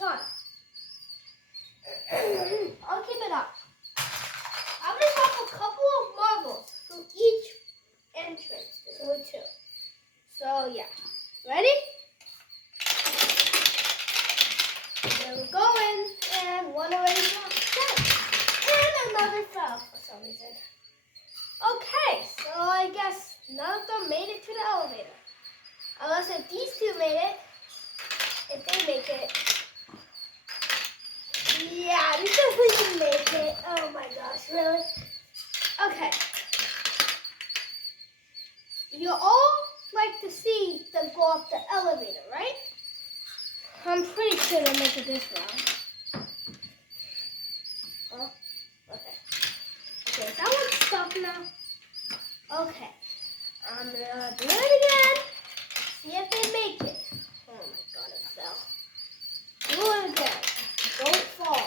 time. I'll keep it up. I'm going to drop a couple of marbles from each entrance. There's only 2. So, yeah. Ready? There we're going. And one already dropped down. And another fell for some reason. Okay, so I guess none of them made it to the elevator. Unless if these 2 made it. If they make it. Yeah, these definitely didn't make it. Oh my gosh, really? Okay. You all like to see them go up the elevator, right? I'm pretty sure they'll make it this round. Oh, okay. Okay, that one's stuck now. Okay. I'm gonna do it again. See if they make it. Oh my god, it fell. Do it again. Don't fall.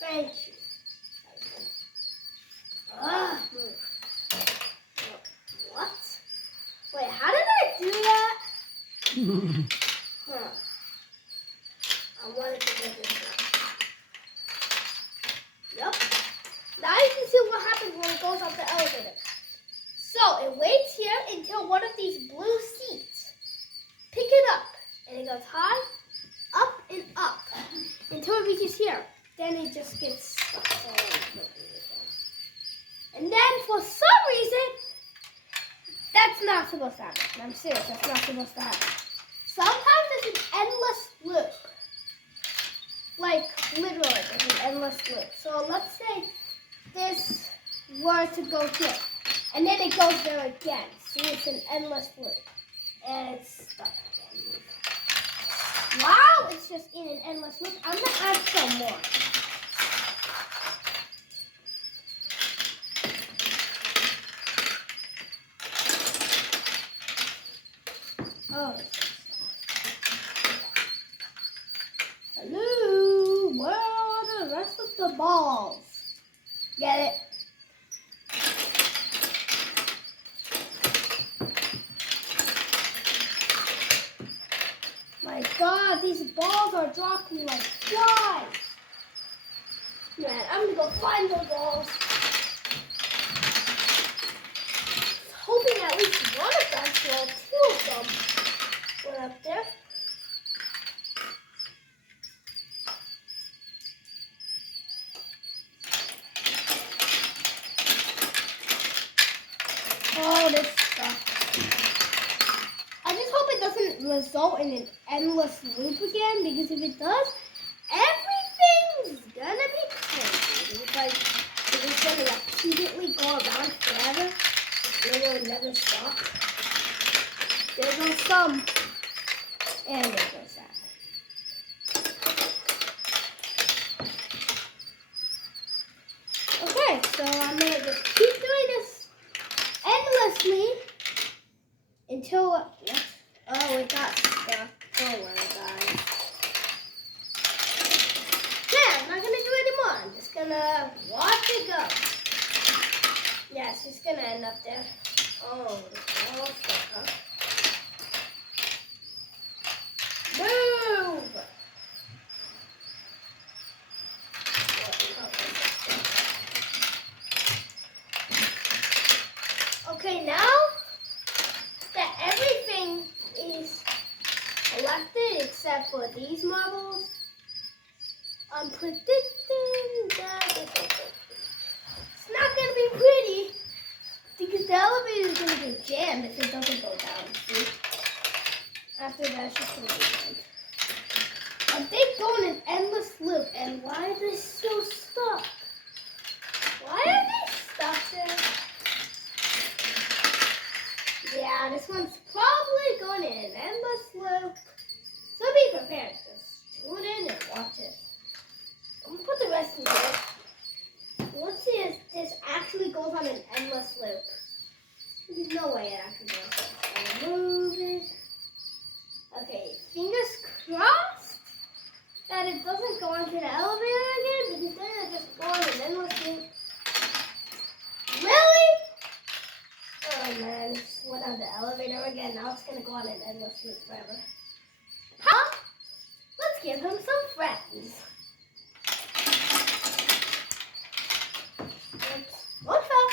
Thank you. Move. What? Wait, how did I do that? Huh. I wanted to go this way. Yep. Now you can see what happens when it goes up the elevator. So it waits here until one of these blue seats. Pick it up. And it goes high, up, and up. Until it reaches here. Then it just gets stuck. And then for some reason, that's not supposed to happen. I'm serious, that's not supposed to happen. Sometimes there's an endless loop. Like, literally, there's an endless loop. So let's say this were to go here. And then it goes there again. See, it's an endless loop. And it's stuck again. Wow, it's just in an endless loop. I'm going to add some more. Oh. Hello, where are the rest of the balls? Get it? My God, these balls are dropping like flies. Man, I'm gonna go find the balls. Hoping at least one of them, well, 2 of them went up there. Oh, this stuff. I just hope it doesn't result in an endless loop again, because if it does, everything's gonna be crazy. It's like, it's gonna repeatedly go around forever. It will never stop. There goes some. And there goes that. Okay, so I'm gonna just keep doing this endlessly until what? Oh, it got stuck. Don't worry, guys. Yeah, I'm not gonna do it anymore. I'm just gonna watch it go. Yes, it's gonna end up there. Oh, it's all stuck, huh? Move! Okay, now that everything is elected except for these marbles, I'm predicting that it's not going to be pretty because the elevator is going to get jammed if it doesn't go down, see? After that, it's just going to be jammed. And they go in an endless loop, and why are they still stuck? Why are they stuck there? Yeah, this one's probably going in an endless loop. So be prepared. Just tune in and watch it. I'm going to put the rest in there. Let's see if this actually goes on an endless loop. There's no way it actually goes. I'm going to move it. Okay, fingers crossed that it doesn't go onto the elevator again, because then it'll just go on an endless loop. Really? Oh man, it just went on the elevator again. Now it's going to go on an endless loop forever. Huh? Let's give him some friends. One fell.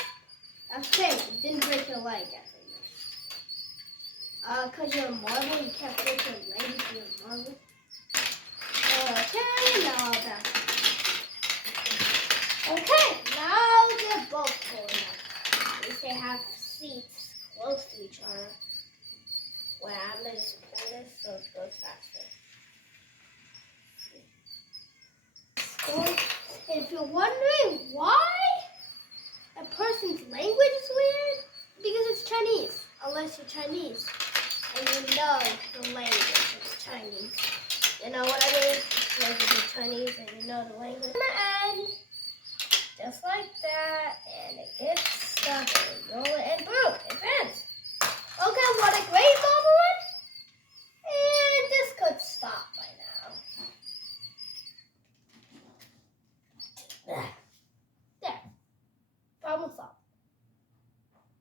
That's okay. It didn't break your leg, I think. Cause you're a marble, you can't break your leg if you're a marble. Okay, now back. Okay, now they're both pulling up. At least they have seats close to each other. Well, I'm gonna just pull this so it goes faster. And if you're wondering why a person's language is weird, because it's Chinese. Unless you're Chinese and you know the language is Chinese. You know what I mean? Like if you're Chinese and you know the language. And just like that, and it gets stuck and roll it and boom, it bends. Okay, what a great marble one. And this could stop by now.